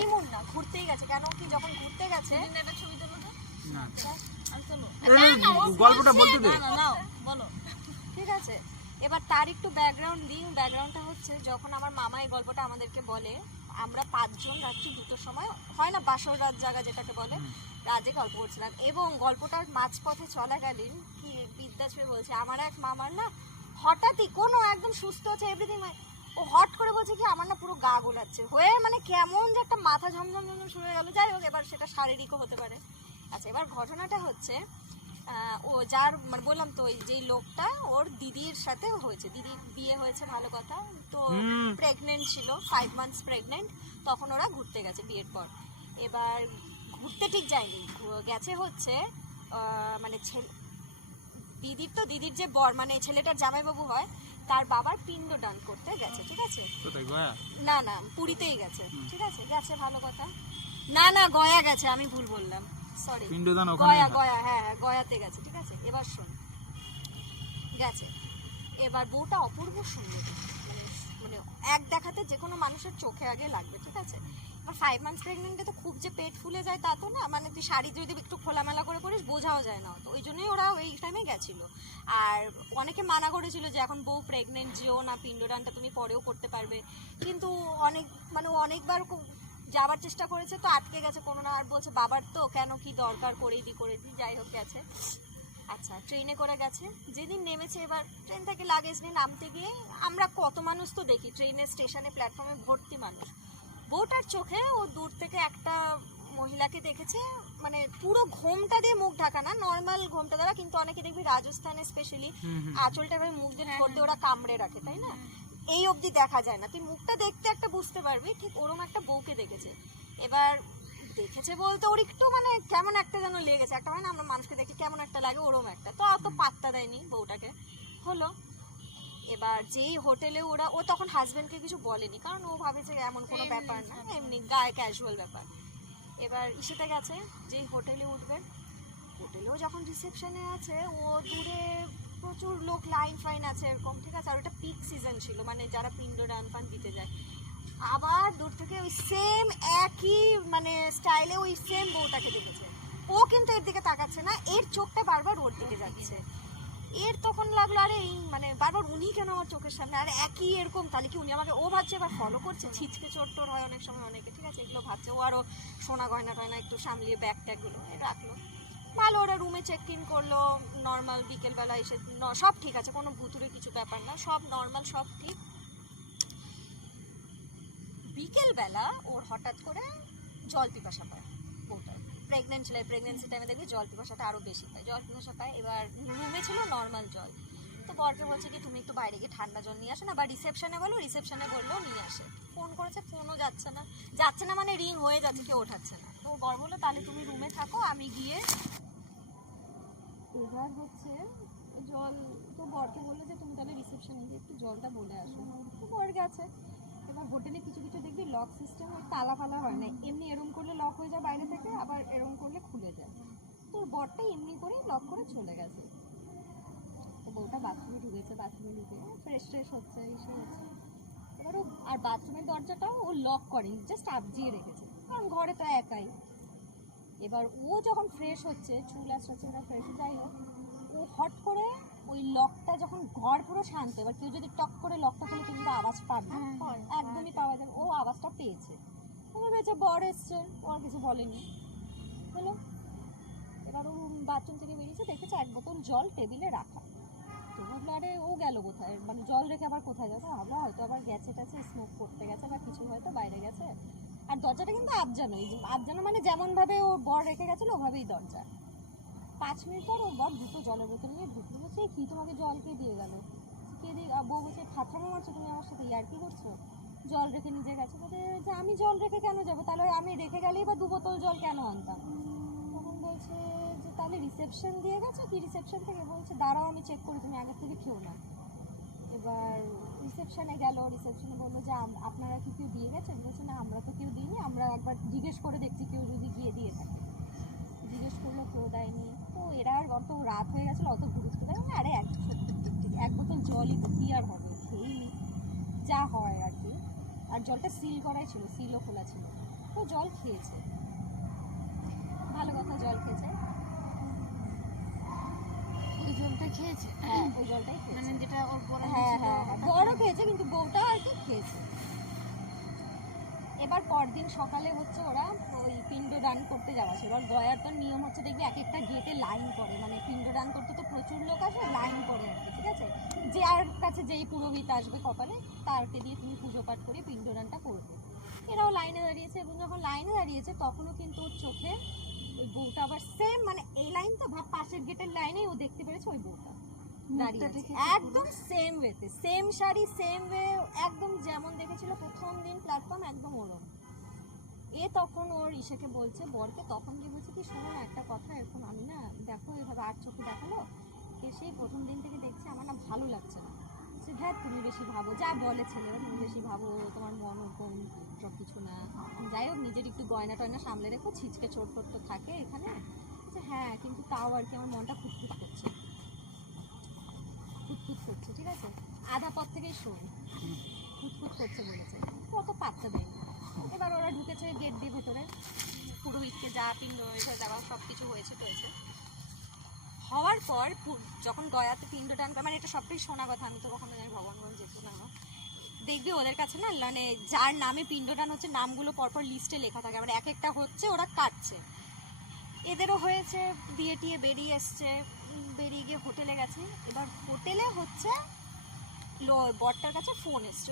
Honeymoon না, ঘুরতেই গেছে। কেন কি যখন ঘুরতে গেছে একটা ছবি তোলো তো না আর তোলো গল্পটা বলতে দে। না নাও বলো। ঠিক আছে, এবার তার একটু ব্যাকগ্রাউন্ড দিই। ব্যাকগ্রাউন্ডটা হচ্ছে যখন আমার মামা এই গল্পটা আমাদেরকে বলে, আমরা 5 জন রাত্রি 2টোর সময় হয় না বাসর রাত জায়গা যেটাকে বলে, রাজে গল্প করছিলাম। এবং গল্পটার মাঝপথে চলাকালীন কি বিদ্যা ছুঁয়ে বলছে আমার এক মামার না হঠাৎই কোনো একদম সুস্থ আছে এভরিথিং, ও হট করে বলছে কি আমার না পুরো গা গোলাচ্ছে হয়ে, মানে কেমন যে একটা মাথা ঝমঝম ঝমঝম শুরু হয়ে গেল। যাই হোক, এবার সেটা শারীরিকও হতে পারে। আচ্ছা, এবার ঘটনাটা হচ্ছে ও যার মানে বললাম তো ওই যেই লোকটা ওর দিদির সাথে হয়েছে, দিদির বিয়ে হয়েছে, ভালো কথা। তো প্রেগনেন্ট ছিল, 5 মান্থস প্রেগনেন্ট। তখন ওরা ঘুরতে গেছে বিয়ের পর। এবার ঘুরতে ঠিক যায়নি, গেছে হচ্ছে মানে দিদির যে বর মানে ছেলেটার জামাইবাবু হয় তার বাবার পিণ্ডদান করতে গেছে। ঠিক আছে, কোথায় গয়া? না না পুরীতেই গেছে। ঠিক আছে, গেছে, ভালো কথা। না না গয়া গেছে, আমি ভুল বললাম, সরি। পিণ্ডদান ওখানে গয়া হয়। গয়া, হ্যাঁ হ্যাঁ গয়াতে গেছে। ঠিক আছে, এবার শোন, গেছে। এবার বউটা অপূর্ব সুন্দর, মানে মানে এক দেখাতে যে কোনো মানুষের চোখে আগে লাগবে। ঠিক আছে, এবার 5 মান্থস প্রেগনেন্টে তো খুব যে পেট ফুলে যায় তা তো না, মানে তুই শাড়ি যদি একটু খোলামেলা করে পরিস বোঝাও যায় না। তো ওই জন্যই ওরা ওই টাইমে গেছিলো। আর অনেকে মানা করেছিল যে এখন বউ প্রেগনেন্ট, যেও না, পিণ্ডদানটা তুমি পরেও করতে পারবে। কিন্তু অনেক মানে ও অনেকবার যাবার চেষ্টা করেছে, তো আটকে গেছে কোনো না। আর বলছে বাবার তো কেন কি দরকার, করেই দিই। যাই হোক, গেছে। আচ্ছা, ট্রেনে করে গেছে। যেদিন নেমেছে, এবার ট্রেন থেকে লাগেজ নিয়ে নামতে গিয়ে আমরা কত মানুষ তো দেখি ট্রেনের স্টেশনে, প্ল্যাটফর্মে ভর্তি মানুষ। বউটার চোখে ও দূর থেকে একটা মহিলাকে দেখেছে, মানে পুরো ঘোমটা দিয়ে মুখ ঢাকা না, নর্মাল ঘোমটা দেওয়া। কিন্তু অনেকে দেখবি রাজস্থানে স্পেশালি আঁচলটা এবার মুখ দিয়ে ধরতে ওরা কামড়ে রাখে, তাই না? এই অবধি দেখা যায় না, তুই মুখটা দেখতে একটা বুঝতে পারবি। ঠিক ওরম একটা বউকে দেখেছে। এবার দেখেছে বলতে ওর একটু মানে কেমন একটা যেন লেগেছে, একটা হয় না আমরা মানুষকে দেখি কেমন একটা লাগে, ওরম একটা। তো অত পাত্তা দেয়নি বউটাকে, হলো। এবার যেই হোটেলে ও তখন হাজবেন্ডকে কিছু বলেনি, কারণ ও ভাবে যে এমন কোনো ব্যাপার না, এমনি গায়ে ক্যাজুয়াল ব্যাপার। এবার ইসেতে গেছে, যেই হোটেলে উঠবে, হোটেলেও যখন রিসেপশনে আছে, ও দূরে প্রচুর লোক লাইন ফাইন আছে এরকম। ঠিক আছে, আর ওটা পিক সিজন ছিল, মানে যারা পিণ্ডদান ফান দিতে যায়। আবার দূর থেকে ওই সেম একই মানে স্টাইলে ওই সেম বউটাকে দেখেছে। ও কিন্তু এর দিকে তাকাচ্ছে না, এর চোখটা বারবার ওর দিকে যাচ্ছে। এর তখন লাগলো আরে এই মানে বারবার উনি কেন আমার চোখের সামনে, আর একই এরকম, তাহলে কি উনি আমাকে, ও ভাবছে এবার ফলো করছে, ছিচকে চোট্টোর হয় অনেক সময় অনেকে। ঠিক আছে, এগুলো ভাবছে ও। আরও সোনা গয়না টয়না একটু সামলিয়ে ব্যাগ ট্যাগগুলো রাখলো, ভালো। ওরা রুমে চেক ইন করলো নর্মাল, বিকেলবেলা এসে সব ঠিক আছে, কোনো ভুতুরে কিছু ব্যাপার না, সব নর্মাল, সব ঠিক। বিকেলবেলা ওর হঠাৎ করে জল পিপাসা পায়। বউটার প্রেগনেন্ট ছিল, প্রেগনেন্সি টাইমে দেখবি জল পিপাসাটা আরও বেশি পায়, জল পিপাসা পায়। এবার রুমে ছিল নর্মাল জল, তো বরকে বলছে কি তুমি একটু বাইরে গিয়ে ঠান্ডা জল নিয়ে আসো না, বা রিসেপশনে বলো, রিসেপশনে বললো নিয়ে আসে। ফোন করেছে, ফোনও যাচ্ছে না মানে রিং হয়ে যাচ্ছে, কেউ ওঠাচ্ছে না। তো বর বললো তাহলে তুমি রুমে থাকো, আমি গিয়ে। এবার হচ্ছে জল, তো বরকে বললো যে তুমি তাহলে রিসেপশনে গিয়ে একটু জলটা বলে আসো। তো বর গেছে। এবার হোটেলে কিছু কিছু দেখবি লক সিস্টেম, ওই তালা ফালা হয় না, এমনি এরম করলে লক হয়ে যায় বাইরে থেকে, আবার এরম করলে খুলে যায়। তো বরটা এমনি করে লক করে চলে গেছে। তো বউটা বাথরুমে ঢুকেছে, বাথরুমে ঢুকে ফ্রেশ হচ্ছে, এসে হচ্ছে। এবার ও আর বাথরুমের দরজাটাও ও লক করেনি, জাস্ট আবজিয়ে রেখেছে, কারণ ঘরে তো একাই। এবার ও যখন ফ্রেশ হচ্ছে, চুল আসছে, ওরা ফ্রেশ, যাই হোক, ও হট করে ওই লকটা যখন ঘর পুরো শান্ত, এবার কেউ যদি টক করে লকটা খুলে কিন্তু আওয়াজ পাবে, একদমই পাওয়া যাবে, ও আওয়াজটা পেয়েছে। ভেবেছে বর এসছে, ও আর কিছু বলেনি, হলো। এবার ও বাথরুম থেকে বেরিয়েছে, দেখেছে 1 বোতল জল টেবিলে রাখা। তো ভাবলো আরে ও গেল কোথায়, মানে জল রেখে আবার কোথায় যাবে, ভাবলো হয়তো আবার গেছে টাছে, স্মোক করতে গেছে বা কিছু, হয়তো বাইরে গেছে। আর দরজাটা কিন্তু আবজানো, আবজানো মানে যেমনভাবে ও বর রেখে গেছিলো ওভাবেই দরজা। 5 মিনিট পর ওর বর 2টো জলের বোতল নিয়ে ঢুকলো, বলছে কি তোমাকে জল কে দিয়ে গেল, কে দিয়ে, বউ বলছে ফাতরামো মারছো তুমি আমার সাথে, ইয়ার কি করছো, জল রেখে নিজে গেছে। বলছে যে আমি জল রেখে কেন যাবো, তাহলে আমি রেখে গেলেই বা 2 বোতল জল কেন আনতাম। তখন বলছে যে তাহলে রিসেপশন দিয়ে গেছো কি, রিসেপশন থেকে, বলছে দাঁড়াও আমি চেক করি, তুমি আগে থেকে খেও না। এবার রিসেপশনে গেল, রিসেপশনে বললো যে আপনারা কি কেউ দিয়ে গেছেন, বলছে না আমরা তো কেউ দিইনি, আমরা একবার জিজ্ঞেস করে দেখছি কেউ যদি গিয়ে দিয়ে থাকে। জিজ্ঞেস করলো, কেউ দেয়নি। তো এরা আর অত রাত হয়ে গেছিলো, অত গুরুত্ব দেয় না, আরে 1 বোতল জলই তো কি আর হবে, খেয়েই যা হয় আর কি। আর জলটা সিল করাই ছিল, সিলও খোলা ছিল। তো জল খেয়েছে, ভালো কথা জল খেয়েছে, ওই জলটা খেয়েছে, হ্যাঁ ওই জলটাই খেয়েছে, মানে যেটা ওর বড় হ্যাঁ হ্যাঁ হ্যাঁ বড় খেয়েছে কিন্তু বউটা আর কি খেয়েছে। এবার পরদিন সকালে হচ্ছে ওরা ওই পিণ্ডদান করতে যাওয়া ছিল। এবার গয়ার তো নিয়ম হচ্ছে দেখবি এক একটা গেটে লাইন করে, মানে পিণ্ডদান করতে তো প্রচুর লোক আসে, লাইন করে আর কি, ঠিক আছে, যে আর কাছে যেই পুরোহিত আসবে কপালে তারকে দিয়ে তুমি পুজো পাঠ করে পিণ্ডদানটা করবে। এরাও লাইনে দাঁড়িয়েছে এবং যখন লাইনে দাঁড়িয়েছে তখনও কিন্তু ওর চোখে ওই বউটা আবার সেম, মানে এই লাইন তো ভাব পাশের গেটের লাইনেই ও দেখতে পেরেছে ওই বউটা দাঁড়িয়ে আছে, একদম সেম ওয়েতে, সেম শাড়ি, সেম ওয়ে, একদম যেমন দেখেছিল প্রথম দিন প্ল্যাটফর্ম, একদম ওরম। এ তখন ওর ইসেকে বলছে, বরকে তখন কি বলছে কি, শোনো না একটা কথা, এরকম আমি না দেখো এভাবে আর চোখে দেখালো, সেই প্রথম দিন থেকে দেখছি আমার না ভালো লাগছে না। সে হ্যাঁ তুমি বেশি ভাবো, যা বলে ছেলেরা, তুমি বেশি ভাবো, তোমার মন ওরকম সব কিছু না, যাই হোক নিজের একটু গয়না টয়না সামলে রেখো, ছিচকে ছোট ছোট তো থাকে এখানে। হ্যাঁ কিন্তু তাও আর কি আমার মনটা খুঁতখুত করছে, খুঁতখুত করছে, ঠিক আছে, আধা পথ থেকেই শোন খুঁতখুত করছে বলেছে, অত পাত্তা দেয়নি। এবার ওরা ঢুকেছে গেট দিয়ে ভেতরে, পুরোহিতকে যা পিণ্ড এটা দেওয়া সব কিছু হয়েছে টয়েছে। হওয়ার পর যখন গয়াতে পিণ্ডদান, মানে এটা সবটাই শোনা কথা, আমি তো কখনো জানি ভগবানগঞ্জ যেত না, দেখবি ওদের কাছে না মানে যার নামে পিণ্ডদান হচ্ছে নামগুলো পরপর লিস্টে লেখা থাকে, মানে এক একটা হচ্ছে ওরা কাটছে। এদেরও হয়েছে, বিয়ে টিয়ে বেরিয়ে এসছে, বেরিয়ে গিয়ে হোটেলে গেছে। এবার হোটেলে হচ্ছে বরটার কাছে ফোন এসছে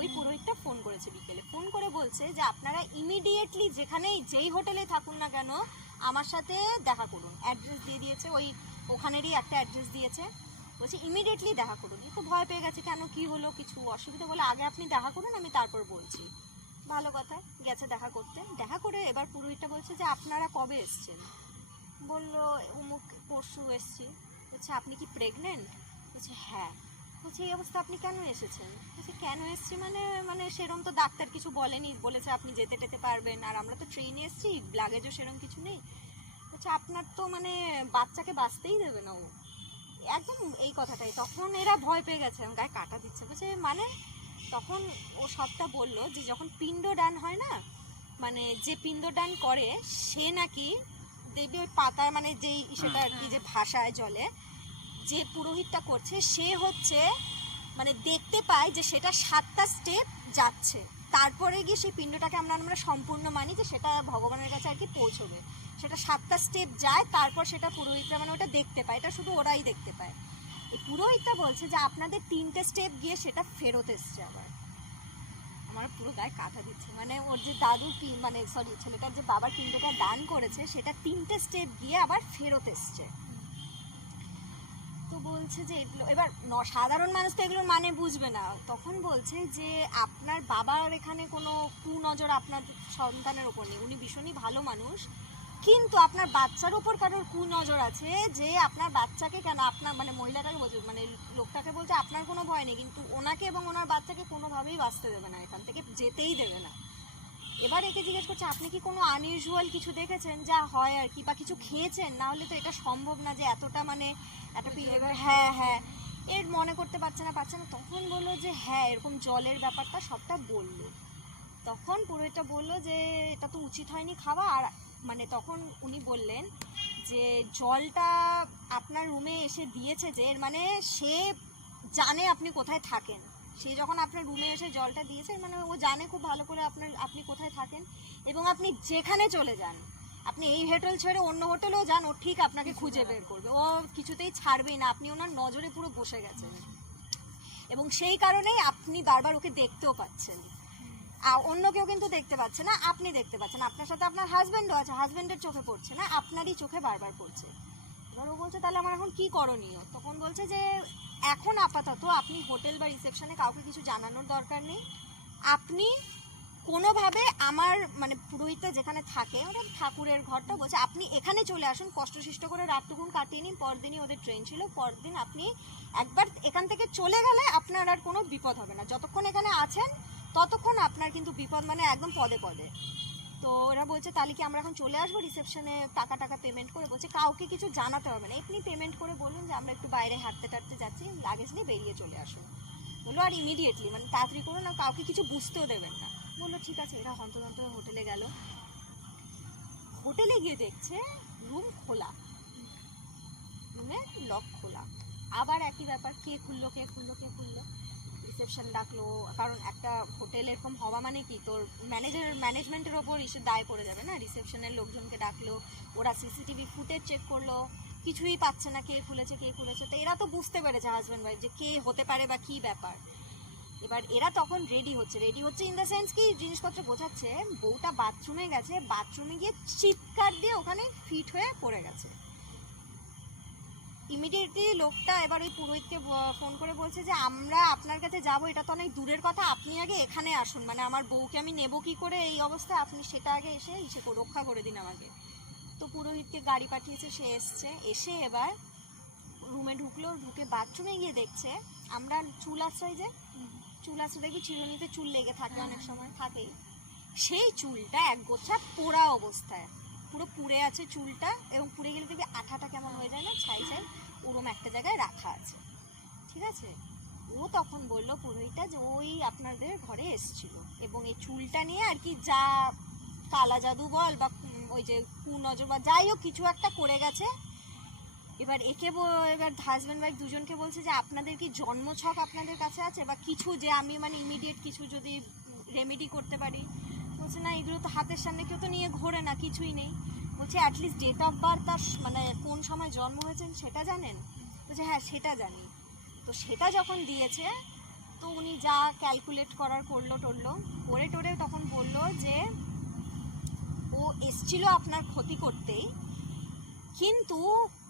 ওই পুরোহিতটা ফোন করেছে বিকেলে, ফোন করে বলছে যে আপনারা ইমিডিয়েটলি যেখানেই যেই হোটেলে থাকুন না কেন আমার সাথে দেখা করুন, অ্যাড্রেস দিয়ে দিয়েছে, ওখানেরই একটা অ্যাড্রেস দিয়েছে, বলছে ইমিডিয়েটলি দেখা করুন। একটু ভয় পেয়ে গেছে, কেন কি হলো, কিছু অসুবিধা বলে, আগে আপনি দেখা করুন আমি তারপর বলছি। ভালো কথা, গেছে দেখা করতে, দেখা করে এবার পুরোহিতটা বলছে যে আপনারা কবে এসছেন, বললো অমুক পরশু এসছি। বলছে আপনি কি প্রেগনেন্ট, বলছে হ্যাঁ। বলছে এই অবস্থা আপনি কেন এসেছেন, বলছে কেন এসছি মানে সেরকম তো ডাক্তার কিছু বলেনি, বলেছে আপনি যেতে টেতে পারবেন, আর আমরা তো ট্রেনে এসছি, লাগেজও সেরকম কিছু নেই। বলছে আপনার তো মানে বাচ্চাকে বাঁচতেই দেবে না ও, একদম এই কথাটাই। তখন এরা ভয় পেয়ে গেছে, গায়ে কাটা দিচ্ছে, বলছে মানে তখন ও সবটা বললো যে যখন পিণ্ডদান হয় না, মানে যে পিণ্ডদান করে সে নাকি দেখবি ওই পাতার মানে যেই সেটা আর কি যে ভাষায় জলে যে পুরোহিতটা করছে সে হচ্ছে মানে দেখতে পায় যে সেটা 7টা স্টেপ যাচ্ছে, তারপরে গিয়ে সেই পিণ্ডটাকে আমরা সম্পূর্ণ মানি যে সেটা ভগবানের কাছে আর কি পৌঁছবে, সেটা 7টা স্টেপ যায়, তারপর সেটা পুরোহিতরা মানে ওটা দেখতে পায়, এটা শুধু ওরাই দেখতে পায়। এই পুরোহিতটা বলছে যে আপনাদের 3টে স্টেপ গিয়ে সেটা ফেরত এসছে। আবার আমার পুরো গায়ে কাঁথা দিচ্ছে, মানে ওর যে দাদুর মানে সরি ছেলেটার যে বাবার পিণ্ডটা দান করেছে সেটা 3টে স্টেপ গিয়ে আবার ফেরত এসছে। তো বলছে যে এগুলো এবার সাধারণ মানুষ তো এগুলোর মানে বুঝবে না, তখন বলছে যে আপনার বাবার এখানে কোনো কুনজর আপনার সন্তানের ওপর নেই, উনি ভীষণই ভালো মানুষ, কিন্তু আপনার বাচ্চার ওপর কারোর কুনজর আছে যে আপনার বাচ্চাকে কেন আপনার মানে মহিলাটাকে বলছে মানে লোকটাকে বলছে আপনার কোনো ভয় নেই, কিন্তু ওনাকে এবং ওনার বাচ্চাকে কোনোভাবেই বাঁচতে দেবে না, এখান থেকে যেতেই দেবে না। এবার একে জিজ্ঞেস করছে আপনি কি কোনো আনইউজুয়াল কিছু দেখেছেন যা হয় আর কি, বা কিছু খেয়েছেন, না হলে তো এটা সম্ভব না যে এতটা মানে একটা এবার হ্যাঁ হ্যাঁ এর মনে করতে পারছে না। তখন বললো যে হ্যাঁ এরকম জলের ব্যাপারটা সবটা বললো। তখন পুরোটা বললো যে এটা তো উচিত হয়নি খাওয়া, আর মানে তখন উনি বললেন যে জলটা আপনার রুমে এসে দিয়েছে যে এর মানে সে জানে আপনি কোথায় থাকেন, সে যখন আপনার রুমে এসে জলটা দিয়েছে মানে ও জানে খুব ভালো করে আপনি কোথায় থাকেন, এবং আপনি যেখানে চলে যান, আপনি এই হোটেল ছেড়ে অন্য হোটেলেও যান, ও ঠিক আপনাকে খুঁজে বের করবে, ও কিছুতেই ছাড়বেই না, আপনি ওনার নজরে পুরো বসে গেছেন, এবং সেই কারণেই আপনি বারবার ওকে দেখতেও পাচ্ছেন, অন্য কেউ কিন্তু দেখতে পাচ্ছে না, আপনি দেখতে পাচ্ছেন, আপনার সাথে আপনার হাজব্যান্ডও আছে, হাজব্যান্ডের চোখে পড়ছে না, আপনারই চোখে বারবার পড়ছে। এবার ও বলছে তাহলে আমার এখন কি করণীয়, তখন বলছে যে এখন আপাতত আপনি হোটেল বা রিসেপশনে কাউকে কিছু জানানোর দরকার নেই, আপনি কোনোভাবে আমার মানে পুরোহিতটা যেখানে থাকে ওটা ঠাকুরের ঘরটা, বলছে আপনি এখানে চলে আসুন, কষ্টসিষ্ট করে রাতটুকুন কাটিয়ে নিন, পরদিনই ওদের ট্রেন ছিল, পরদিন আপনি একবার এখান থেকে চলে গেলে আপনার আর কোনো বিপদ হবে না, যতক্ষণ এখানে আছেন ততক্ষণ আপনার কিন্তু বিপদ মানে একদম পদে পদে। তো ওরা বলছে তাহলে কি আমরা এখন চলে আসবো রিসেপশনে টাকা পেমেন্ট করে, বলছে কাউকে কিছু জানাতে হবে না, এমনি পেমেন্ট করে বলুন যে আমরা একটু বাইরে হাঁটতে যাচ্ছি, লাগেজ নিয়ে বেরিয়ে চলে আসুন, বললো আর ইমিডিয়েটলি মানে তাড়াতাড়ি করুন, আর কাউকে কিছু বুঝতেও দেবেন না। বললো ঠিক আছে। এরা হন্তদন্ত হোটেলে গেল, হোটেলে গিয়ে দেখছে রুম খোলা, রুমে লক খোলা। আবার একই ব্যাপার, কে খুললো রিসেপশন ডাকলো, কারণ একটা হোটেল এরকম হওয়া মানে কি তোর ম্যানেজমেন্টের ওপর ইসে দায় পড়ে যাবে না। রিসেপশনের লোকজনকে ডাকলো, ওরা সিসিটিভি ফুটেজ চেক করলো, কিছুই পাচ্ছে না কে খুলেছে। তো এরা তো বুঝতে পেরেছে হাজব্যান্ড ওয়াইফ যে কে হতে পারে বা কী ব্যাপার। এবার এরা তখন রেডি হচ্ছে ইন দ্য সেন্স কি জিনিসপত্র গোছাচ্ছে। বউটা বাথরুমে গেছে, বাথরুমে গিয়ে চিৎকার দিয়ে ওখানে ফিট হয়ে পড়ে গেছে। ইমিডিয়েটলি লোকটা এবার ওই পুরোহিতকে ফোন করে বলছে যে আমরা আপনার কাছে যাব, এটা তো অনেক দূরের কথা, আপনি আগে এখানে আসুন, মানে আমার বউকে আমি নেবো কি করে এই অবস্থায়, আপনি সেটা আগে এসে রক্ষা করে দিন আমাকে। তো পুরোহিতকে গাড়ি পাঠিয়েছে, সে এসে এবার রুমে ঢুকলো, ঢুকে বাথরুমে গিয়ে দেখছে আমরা চুল আশ্রয় যে চুল আশ্রয় দেখি চিরুনিতে চুল লেগে থাকে, অনেক সময় থাকেই, সেই চুলটা এক গোছা পোড়া অবস্থায়, পুরো পুড়ে আছে চুলটা, এবং পুড়ে গেলে দেখবি আঠাটা কেমন হয়ে যায় না, ছাই ওরম একটা জায়গায় রাখা আছে। ঠিক আছে, ও তখন বললো পুরোহিতটা যে ওই আপনাদের ঘরে এসছিল এবং এই চুলটা নিয়ে আর কি যা কালা জাদু বল বা ওই যে কুনজর বা যাই হোক কিছু একটা করে গেছে। এবার এবার হাজব্যান্ড ওয়াইফ দুজনকে বলছে যে আপনাদের কি জন্মছক আপনাদের কাছে আছে বা কিছু, যে আমি মানে ইমিডিয়েট কিছু যদি রেমেডি করতে পারি। বলছে না, এগুলো তো হাতের সামনে কেউ তো নিয়ে ঘোরে না, কিছুই নেই। বলছে অ্যাটলিস্ট ডেট অফ বার্থ তার মানে কোন সময় জন্ম হয়েছেন সেটা জানেন? বলছে হ্যাঁ সেটা জানি। তো সেটা যখন দিয়েছে তো উনি যা ক্যালকুলেট করার করলো করে টোরে তখন বলল যে ও এসছিল আপনার ক্ষতি করতেই, কিন্তু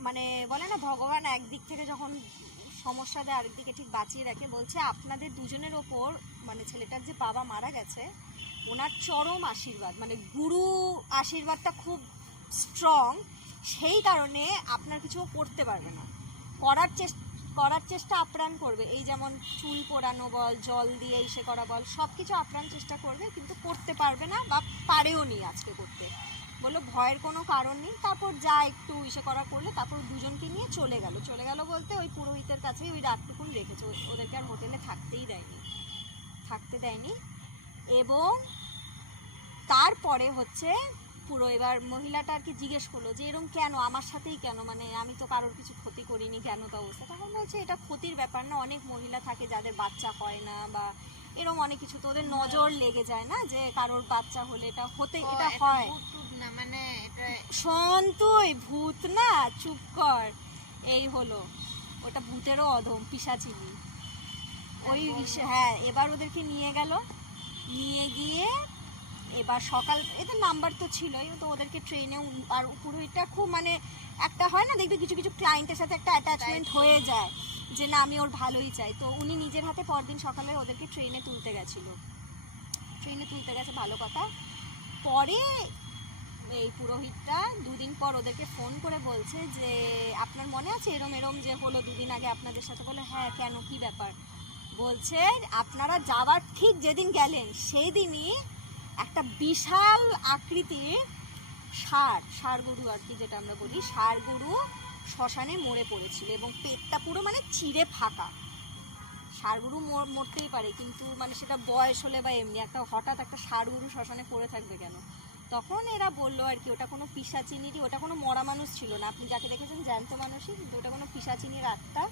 মানে বলে না ভগবান একদিক থেকে যখন সমস্যা দেয় আরেক দিকে ঠিক বাঁচিয়ে রাখে। বলছে আপনাদের দুজনের ওপর মানে ছেলেটার যে বাবা মারা গেছে ওনার চরম আশীর্বাদ, মানে গুরু আশীর্বাদটা খুব স্ট্রং, সেই কারণে আপনার কিছু করতে পারবে না, করার চেষ্টা আপ্রাণ করবে। এই যেমন চুল পোড়ানো বল, জল দিয়ে ইসে করা বল, সব কিছু আপ্রাণ চেষ্টা করবে, কিন্তু করতে পারবে না বা পারেও নি আজকে করতে। বললো ভয়ের কোনো কারণ নেই। তারপর যা একটু ইসে করা করলো, তারপর দুজনকে নিয়ে চলে গেল বলতে ওই পুরোহিতের কাছেই ওই রাতটুকুন রেখেছে, ওদেরকে আর হোটেলে থাকতে দেয়নি। এবং তারপরে হচ্ছে পুরো এবার মহিলাটা আর কি জিজ্ঞেস করলো যে এরকম কেন, আমার সাথেই কেন, মানে আমি তো কারোর কিছু ক্ষতি করিনি, কেন তা অবস্থা? তখন বলছে এটা ক্ষতির ব্যাপার না, অনেক মহিলা থাকে যাদের বাচ্চা হয় না বা এরকম অনেক কিছু, তো ওদের নজর লেগে যায় না যে কারোর বাচ্চা হলে এটা হয় না, মানে এটা শোন তুই, ভূত না, চুপ কর। এই হলো ওটা ভূতেরও অধম, পিশাচিনি ওই। হ্যাঁ, এবার ওদেরকে নিয়ে গিয়ে এবার সকাল, এদের নাম্বার তো ছিলই, তো ওদেরকে ট্রেনে, আর পুরোহিতটা খুব মানে একটা হয় না দেখবে কিছু কিছু ক্লায়েন্টের সাথে একটা অ্যাটাচমেন্ট হয়ে যায় যে না আমি ওর ভালোই চাই, তো উনি নিজের হাতে পরদিন সকালে ওদেরকে ট্রেনে তুলতে গেছে, ভালো কথা। পরে এই পুরোহিতটা দুদিন পর ওদেরকে ফোন করে বলছে যে আপনার মনে আছে এরম যে হলো দুদিন আগে আপনাদের সাথে? বলে হ্যাঁ, কেন, কি ব্যাপার? বলছে আপনারা যাওয়ার ঠিক যেদিন গেলেন সেই দিনই একটা বিশাল আকৃতির ষাঁড় গরু আর কি, যেটা আমরা বলি ষাঁড় গরু শ্মশানে মরে পড়েছিল এবং পেটটা পুরো মানে চিড়ে ফাঁকা। ষাঁড় গরু মরতেই পারে, কিন্তু মানে সেটা বয়স হলে বা এমনি হঠাৎ একটা ষাঁড় গরু শ্মশানে পড়ে থাকবে কেন? তখন এরা বললো আর কি ওটা কোনো পিশাচিনিরই, ওটা কোনো মরা মানুষ ছিল না, আপনি যাকে দেখেছেন জ্যান্ত মানুষই, কিন্তু ওটা কোনো পিশাচিনির আত্মা,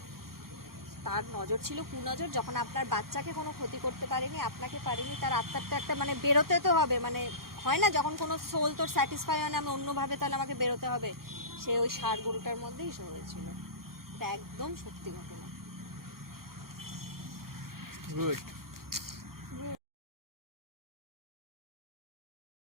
তার নজর ছিল কুনজর, যখন আপনার বাচ্চাকে কোনো ক্ষতি করতে পারেনি, আপনাকে পারেনি, তার আত্মারটা একটা মানে বেরোতে তো হবে, মানে হয় না যখন কোনো সোল তোর স্যাটিসফাই হয় না আমি অন্যভাবে, তাহলে আমাকে বেরোতে হবে, সে ওই ষাঁড় গরুটার মধ্যেই হয়েছিল। এটা একদম সত্যি ঘটনা। গুড।